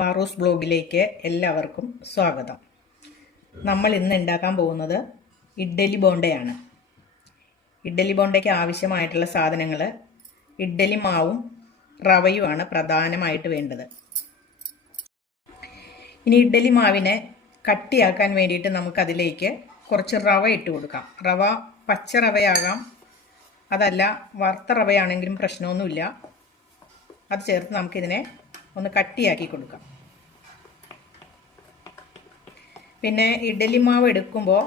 പാറൂസ് ബ്ലോഗിലേക്ക് എല്ലാവർക്കും സ്വാഗതം. നമ്മൾ ഇന്ന് ഉണ്ടാക്കാൻ പോകുന്നത് ഇഡ്ഡലി ബോണ്ടയാണ്. ഇഡ്ഡലി ബോണ്ടയ്ക്ക് ആവശ്യമായിട്ടുള്ള സാധനങ്ങൾ ഇഡ്ഡലി മാവും റവയുമാണ് പ്രധാനമായിട്ട് വേണ്ടത്. ഇനി ഇഡ്ഡലി മാവിനെ കട്ടിയാക്കാൻ വേണ്ടിയിട്ട് നമുക്കതിലേക്ക് കുറച്ച് റവ ഇട്ട് കൊടുക്കാം. റവ പച്ച റവയാകാം, അതല്ല വറുത്ത റവയാണെങ്കിലും പ്രശ്നമൊന്നുമില്ല. അത് ചേർത്ത് നമുക്കിതിനെ ഒന്ന് കട്ടിയാക്കി കൊടുക്കാം. പിന്നെ ഇഡ്ഡലി മാവ് എടുക്കുമ്പോൾ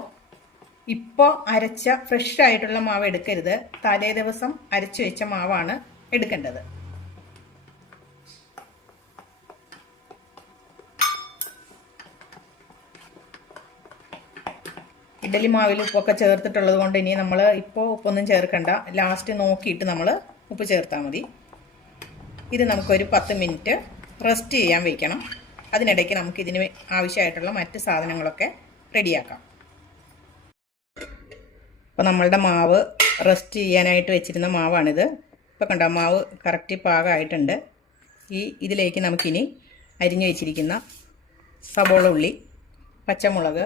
ഇപ്പോൾ അരച്ച ഫ്രഷ് ആയിട്ടുള്ള മാവ് എടുക്കരുത്. തലേ ദിവസം അരച്ചു വെച്ച മാവാണ് എടുക്കേണ്ടത്. ഇഡ്ഡലി മാവിൽ ഉപ്പൊക്കെ ചേർത്തിട്ടുള്ളത് കൊണ്ട് ഇനി നമ്മൾ ഇപ്പോൾ ഉപ്പൊന്നും ചേർക്കണ്ട. ലാസ്റ്റ് നോക്കിയിട്ട് നമ്മൾ ഉപ്പ് ചേർത്താൽ മതി. ഇത് നമുക്കൊരു 10 മിനിറ്റ് റെസ്റ്റ് ചെയ്യാൻ വയ്ക്കണം. അതിനിടയ്ക്ക് നമുക്കിതിന് ആവശ്യമായിട്ടുള്ള മറ്റ് സാധനങ്ങളൊക്കെ റെഡിയാക്കാം. അപ്പോൾ നമ്മളുടെ മാവ് റെസ്റ്റ് ചെയ്യാനായിട്ട് വെച്ചിരുന്ന മാവാണിത്. ഇപ്പോൾ കണ്ടോ, മാവ് കറക്റ്റ് പാകമായിട്ടുണ്ട്. ഇതിലേക്ക് നമുക്കിനി അരിഞ്ഞു വെച്ചിരിക്കുന്ന സബോള ഉള്ളി, പച്ചമുളക്,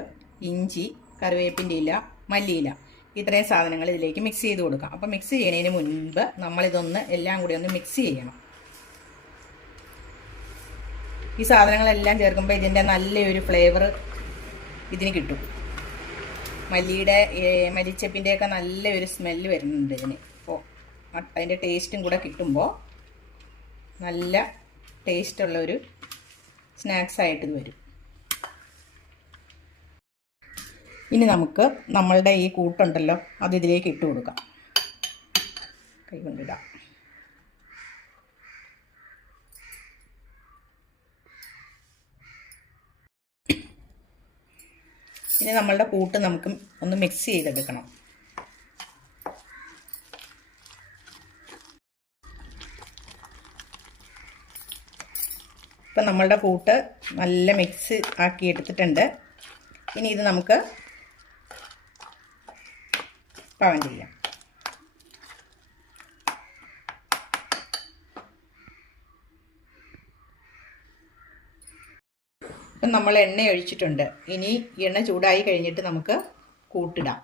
ഇഞ്ചി, കറിവേപ്പിൻ്റെ ഇല, മല്ലിയില, ഇത്രയും സാധനങ്ങൾ ഇതിലേക്ക് മിക്സ് ചെയ്ത് കൊടുക്കാം. അപ്പോൾ മിക്സ് ചെയ്യുന്നതിന് മുൻപ് നമ്മളിതൊന്ന് എല്ലാം കൂടി ഒന്ന് മിക്സ് ചെയ്യണം. ഈ സാധനങ്ങളെല്ലാം ചേർക്കുമ്പോൾ ഇതിൻ്റെ നല്ലൊരു ഫ്ലേവർ ഇതിന് കിട്ടും. മല്ലിച്ചപ്പിൻ്റെയൊക്കെ നല്ലൊരു സ്മെല്ല് വരുന്നുണ്ട് ഇതിന്. അപ്പോൾ അതിൻ്റെ ടേസ്റ്റും കൂടെ കിട്ടുമ്പോൾ നല്ല ടേസ്റ്റുള്ളൊരു സ്നാക്സായിട്ട് ഇത് വരും. ഇനി നമുക്ക് നമ്മളുടെ ഈ കൂട്ടുണ്ടല്ലോ അത് ഇതിലേക്ക് ഇട്ട് കൊടുക്കാം. കൈ കൊണ്ടിടാം. ഇനി നമ്മളുടെ കൂട്ട് നമുക്ക് ഒന്ന് മിക്സ് ചെയ്തെടുക്കണം. ഇപ്പം നമ്മളുടെ കൂട്ട് നല്ല മിക്സ് ആക്കി എടുത്തിട്ടുണ്ട്. ഇനി ഇത് നമുക്ക് പാകം ചെയ്യാം. ഇപ്പം നമ്മൾ എണ്ണ ഒഴിച്ചിട്ടുണ്ട്. ഇനി എണ്ണ ചൂടായി കഴിഞ്ഞിട്ട് നമുക്ക് കൂട്ടിടാം.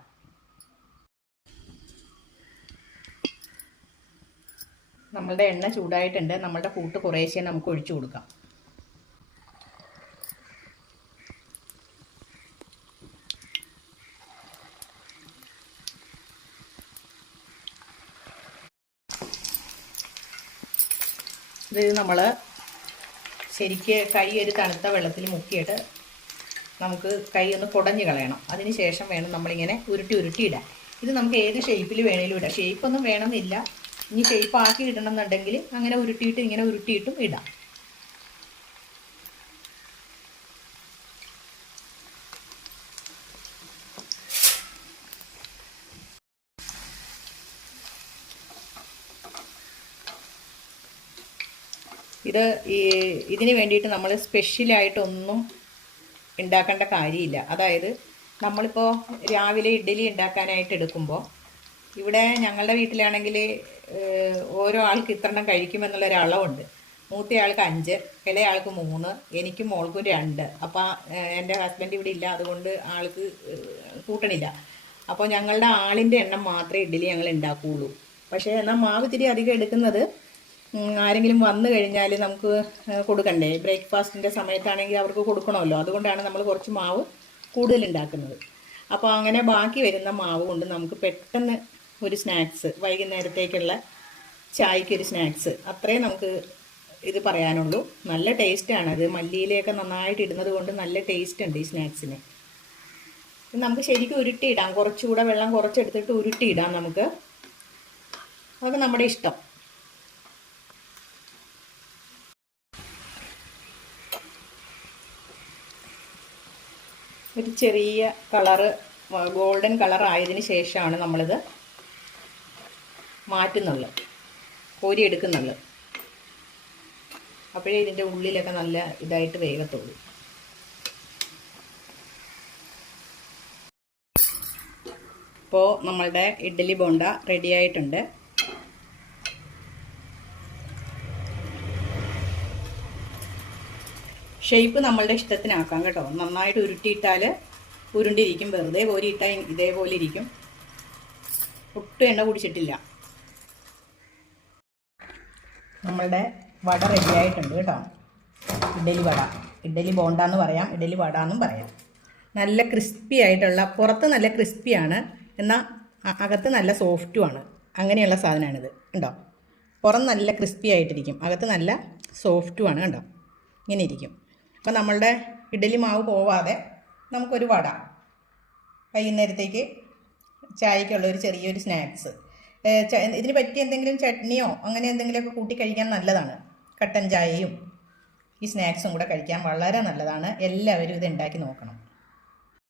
നമ്മളുടെ എണ്ണ ചൂടായിട്ടുണ്ട്. നമ്മളുടെ കൂട്ട് കുറേശ്ശെ നമുക്ക് ഒഴിച്ചു കൊടുക്കാം. ഇത് നമ്മൾ ശരിക്ക് കൈ ഒരു തണുത്ത വെള്ളത്തിൽ മുക്കിയിട്ട് നമുക്ക് കൈ ഒന്ന് കുടഞ്ഞ് കളയണം. അതിന് ശേഷം വേണം നമ്മളിങ്ങനെ ഉരുട്ടി ഇടാൻ. ഇത് നമുക്ക് ഏത് ഷേപ്പിൽ വേണേലും ഇടാം. ഷേപ്പൊന്നും വേണമെന്നില്ല. ഇനി ഷേപ്പ് ആക്കി ഇടണം എന്നുണ്ടെങ്കിൽ അങ്ങനെ ഇങ്ങനെ ഉരുട്ടിയിട്ടും ഇടാം. ഇതിന് വേണ്ടിയിട്ട് നമ്മൾ സ്പെഷ്യലായിട്ടൊന്നും ഉണ്ടാക്കേണ്ട കാര്യമില്ല. അതായത് നമ്മളിപ്പോൾ രാവിലെ ഇഡ്ഡലി ഉണ്ടാക്കാനായിട്ട് എടുക്കുമ്പോൾ ഇവിടെ ഞങ്ങളുടെ വീട്ടിലാണെങ്കിൽ ഓരോ ആൾക്ക് ഇത്രണ്ണം കഴിക്കുമെന്നുള്ളൊരളവുണ്ട്. മൂത്തയാൾക്ക് 5, ഇളയാൾക്ക് 3, എനിക്കും മോൾക്കും 2. അപ്പോൾ എൻ്റെ ഹസ്ബൻഡ് ഇവിടെ ഇല്ല, അതുകൊണ്ട് ആൾക്ക് കൂട്ടണില്ല. അപ്പോൾ ഞങ്ങളുടെ ആളിൻ്റെ എണ്ണം മാത്രമേ ഇഡ്ഡലി ഞങ്ങൾ ഉണ്ടാക്കുകയുള്ളൂ. പക്ഷേ എന്നാൽ മാവ് ഇത്തിരി അധികം എടുക്കുന്നത് ആരെങ്കിലും വന്നു കഴിഞ്ഞാൽ നമുക്ക് കൊടുക്കണ്ടേ. ബ്രേക്ക്ഫാസ്റ്റിൻ്റെ സമയത്താണെങ്കിൽ അവർക്ക് കൊടുക്കണമല്ലോ. അതുകൊണ്ടാണ് നമ്മൾ കുറച്ച് മാവ് കൂടുതൽ ഉണ്ടാക്കുന്നത്. അപ്പോൾ അങ്ങനെ ബാക്കി വരുന്ന മാവ് കൊണ്ട് നമുക്ക് പെട്ടെന്ന് ഒരു സ്നാക്സ്, വൈകുന്നേരത്തേക്കുള്ള ചായക്കൊരു സ്നാക്സ്, അത്രേ നമുക്ക് ഇത് പറയാനുള്ളൂ. നല്ല ടേസ്റ്റാണ്. അത് മല്ലിയിലയൊക്കെ നന്നായിട്ട് ഇടുന്നത് കൊണ്ട് നല്ല ടേസ്റ്റ് ഉണ്ട് ഈ സ്നാക്സിന്. നമുക്ക് ശരിക്കും ഉരുട്ടിയിടാം. കുറച്ചുകൂടെ വെള്ളം കുറച്ചെടുത്തിട്ട് ഉരുട്ടിയിടാം നമുക്ക്. അതൊക്കെ നമ്മുടെ ഇഷ്ടം. ഒരു ചെറിയ കളറ് ഗോൾഡൻ കളർ ആയതിന് ശേഷമാണ് നമ്മളിത് മാറ്റുന്നുള്ളത്, കോരിയെടുക്കുന്നുള്ളത്. അപ്പോഴേ ഇതിൻ്റെ ഉള്ളിലൊക്കെ നല്ല ഇതായിട്ട് വേഗത്തുള്ളൂ. ഇപ്പോൾ നമ്മളുടെ ഇഡ്ഡലി ബോണ്ട റെഡി ആയിട്ടുണ്ട്. ഷേപ്പ് നമ്മളുടെ ഇഷ്ടത്തിനാക്കാം കേട്ടോ. നന്നായിട്ട് ഉരുട്ടിയിട്ടാൽ ഉരുണ്ടിരിക്കും, വെറുതെ കോരിയിട്ടാൽ ഇതേപോലെ ഇരിക്കും. ഒട്ടും എണ്ണ കുടിച്ചിട്ടില്ല. നമ്മളുടെ വട റെഡിയായിട്ടുണ്ട് കേട്ടോ. ഇഡ്ഡലി വട, ഇഡ്ഡലി ബോണ്ടാന്ന് പറയാം, ഇഡ്ഡലി വട എന്നും പറയാം. നല്ല ക്രിസ്പി ആയിട്ടുള്ള, പുറത്ത് നല്ല ക്രിസ്പിയാണ്, എന്നാൽ അകത്ത് നല്ല സോഫ്റ്റുമാണ്. അങ്ങനെയുള്ള സാധനമാണിത്. ഉണ്ടോ? പുറം നല്ല ക്രിസ്പി ആയിട്ടിരിക്കും, അകത്ത് നല്ല സോഫ്റ്റുമാണ്. കണ്ടോ? ഇങ്ങനെ ഇരിക്കും. അപ്പോൾ നമ്മളുടെ ഇഡ്ഡലി മാവ് പോവാതെ നമുക്കൊരു വട, വൈകുന്നേരത്തേക്ക് ചായക്കുള്ള ഒരു ചെറിയൊരു സ്നാക്സ്, ഇതിന് പറ്റിയ എന്തെങ്കിലും ചട്നിയോ അങ്ങനെ എന്തെങ്കിലുമൊക്കെ കൂട്ടി കഴിക്കാൻ നല്ലതാണ്. കട്ടൻ ചായയും ഈ സ്നാക്സും കൂടെ കഴിക്കാൻ വളരെ നല്ലതാണ്. എല്ലാവരും ഇത് ഉണ്ടാക്കി നോക്കണം.